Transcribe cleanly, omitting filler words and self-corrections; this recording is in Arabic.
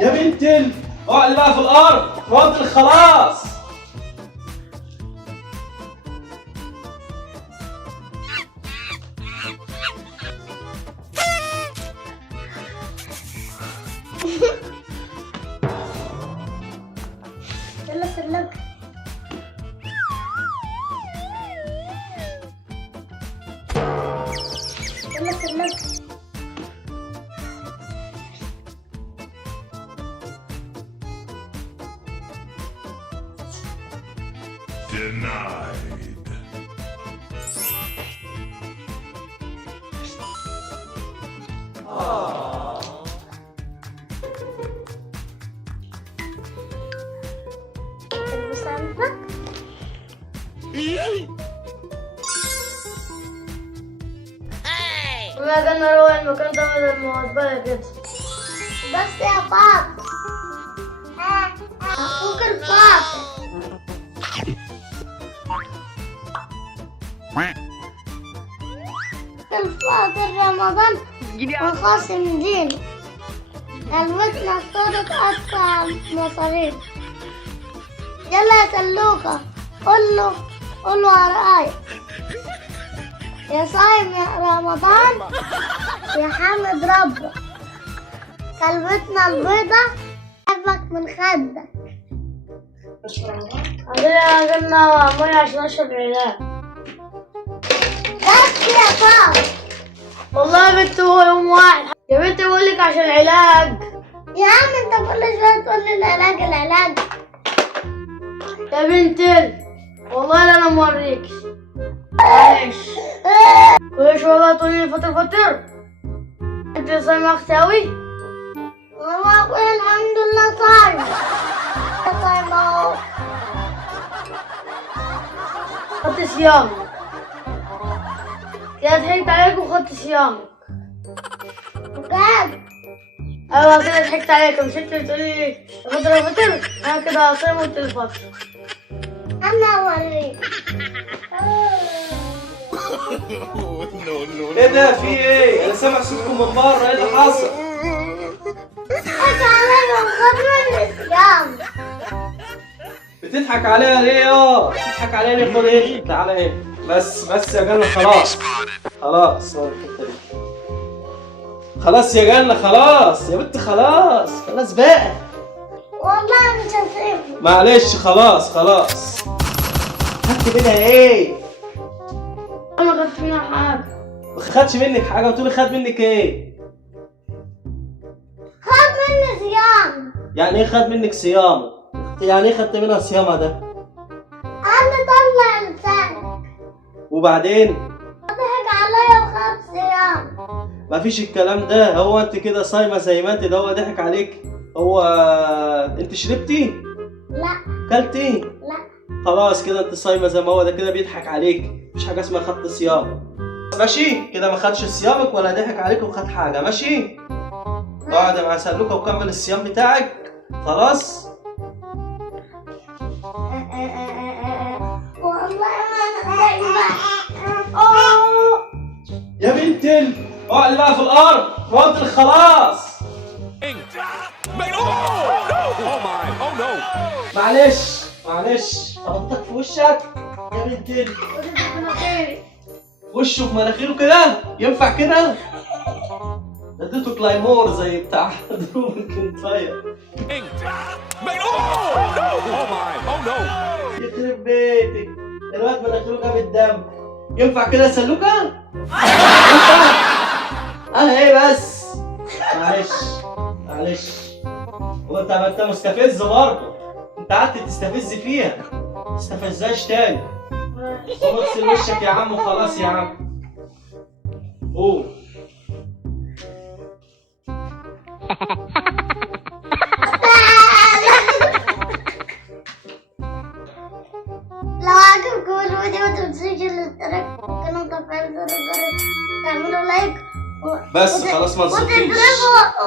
يا بنت اقعدي بقى في الارض، وانت خلاص. يلا سلك. يلا سلك. Denied. البس عندك. ما كنا نروح المكان ده بدل ما هو زبالة كده. بس يا بابا. اخوك الفاطر. الفاطر رمضان وخاصم دينه. كلمتنا صارت أدفع المصاريف. يلا يا سلوكة، قول له على آية. يا صايم يا رمضان يا حامد ربك، كلمتنا البيضة حبك من خدك. عندنا جبنا مية عشان نشرب العلاج. بس يا بابا. والله يا بنت هو يوم واحد يا بنت بقول لك عشان العلاج. يا عم انت كل شوية تقول لي العلاج العلاج. يا بنت والله لا انا موريكش. معلش كل شوية بقى تقولي لي فطر. انت صايمة اختي اوي؟ ماما اقول الحمد لله صايم. صايم اهو. خدت صيامك كده، ضحكت عليك وخدت صيامك. بجد؟ ايوه كده ضحكت عليك، مش انت بتقولي لي فطر. انا كده صايم وانت الفطر. انا اوريك. ايه ده؟ في ايه؟ انا سامع صوتكم من بره، ايه اللي حصل؟ بس عليا وخد مني الصيام. بتضحك عليا ليه؟ بتضحك عليا ليه؟ خد ايه؟ تعالى ايه؟ بس يا جنة، خلاص خلاص يا جنة، خلاص يا بنت، خلاص بقى. والله مش هسيبه. معلش خلاص. خدت منها ايه؟ انا ما خدتش منها حاجة. ما خدش منك حاجة؟ قلت له خد منك ايه؟ خد مني صيام. يعني ايه خد منك صيام؟ يعني ايه خدت منها صيامها ده؟ قال لي طلع لسانك. وبعدين؟ ضحك عليا وخد صيام. مفيش الكلام ده. هو انت كده صايمة زي ما انت؟ ده هو ضحك عليك؟ هو انت شربتي؟ لا. كلتي؟ لا. خلاص كده انت صايمة زي ما هو، ده كده بيضحك عليك. مفيش حاجة اسمها خدت صيام. ماشي كده، ما خدش صيامك ولا ضحك عليك وخد حاجة. ماشي؟ اقعد مع سلوكة وكمل الصيام بتاعك. خلاص؟ والله ما انا سايبه. يا بنت اقعدي بقى في الارض، وانت خلاص. معلش خبطتك في وشك يا بنت. وشه في مناخيره كده ينفع كده؟ اديته كلايمور زي بتاع دروب الكنتاير. يخرب بيتك، الواد مناخيره جاب الدم. ينفع كده يا سلوكة؟ ايه بس. معلش هو انت مستفز برضه. انت قعدت تستفز فيها، متستفزهاش تاني. اغسل وشك يا عم وخلاص يا عم. قوم. لو عجبكم الفيديو ما تنسوش الاشتراك في القناة وتفعيل زر الجرس، تعملوا لايك بس خلاص ما نصدقش. وتضربوا